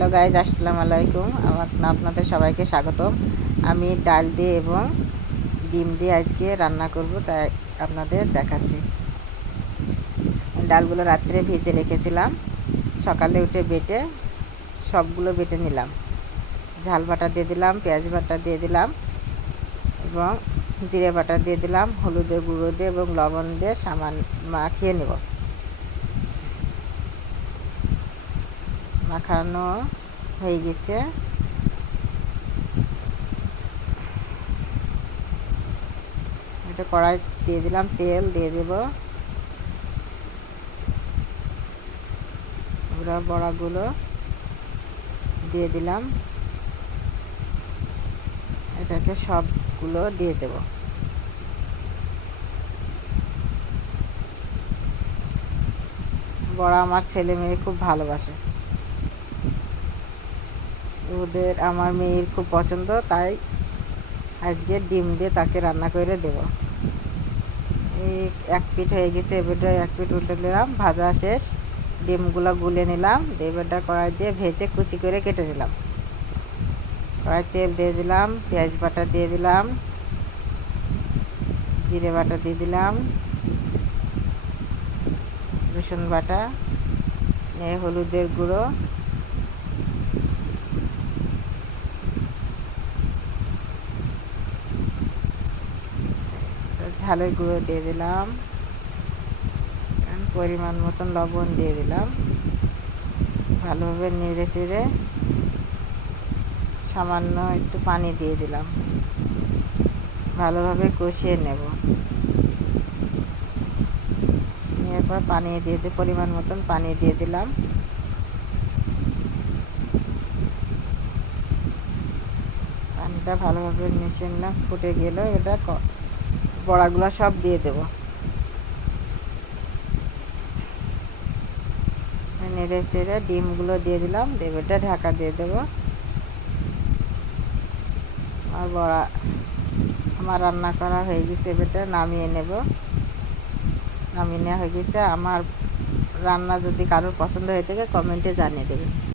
Hello guys, আসসালামু আলাইকুম। আপনাদের সবাইকে স্বাগতম। আমি ডাল দিয়ে এবং ডিম দিয়ে আজকে রান্না করব, তাই আপনাদের দেখাচ্ছি। ডালগুলো রাত্রে ভেজে রেখেছিলাম, সকালে উঠে বেটে সবগুলো বেটে নিলাম। ঝাল বাটা দিয়ে দিলাম, পেঁয়াজ বাটা দিয়ে দিলাম এবং জিরে বাটা দিয়ে দিলাম, হলুদের গুঁড়ো দিয়ে এবং লবণ দিয়ে সামান্য মাখিয়ে নেব। মাখানো হয়ে গেছে। এটা কড়াই দিয়ে দিলাম, তেল দিয়ে দেব। ওরা বড়াগুলো দিয়ে দিলাম, এটাকে সবগুলো দিয়ে দেব। বড়া আমার ছেলে মেয়ে খুব ভালোবাসে, ওদের আমার মেয়ের খুব পছন্দ, তাই আজকে ডিম দিয়ে তাকে রান্না করে দেব। এই এক পিঠ হয়ে গেছে, এবারটা এক পিঠ উল্টে নিলাম, ভাজা শেষ। ডিমগুলো গুলে নিলাম, এবারটা কড়াই দিয়ে ভেজে কুচি করে কেটে নিলাম। কড়াই তেল দিয়ে দিলাম, পেঁয়াজ বাটা দিয়ে দিলাম, জিরে বাটা দিয়ে দিলাম, রসুন বাটা, হলুদের গুঁড়ো, ঝালের গুঁড়ো দিয়ে দিলাম, পরিমাণ মতন লবণ দিয়ে দিলাম। ভালোভাবে নেড়ে চেড়ে সামান্য একটু পানি দিয়ে দিলাম, ভালোভাবে কষিয়ে নেব। এরপর পানি দিয়ে পরিমাণ মতন পানি দিয়ে দিলাম। পানিটা ভালোভাবে মিশিয়ে নিলাম, ফুটে গেল। এটা বড়াগুলো সব দিয়ে দেব। নেড়ে চেড়ে ডিমগুলো দিয়ে দিলাম, এটা ঢাকা দিয়ে দেব। আর বড়া আমার রান্না করা হয়ে গেছে, এটা নামিয়ে নেব। নামিয়ে নেওয়া হয়ে গেছে। আমার রান্না যদি কারোর পছন্দ হয়ে থাকে কমেন্টে জানিয়ে দেবে।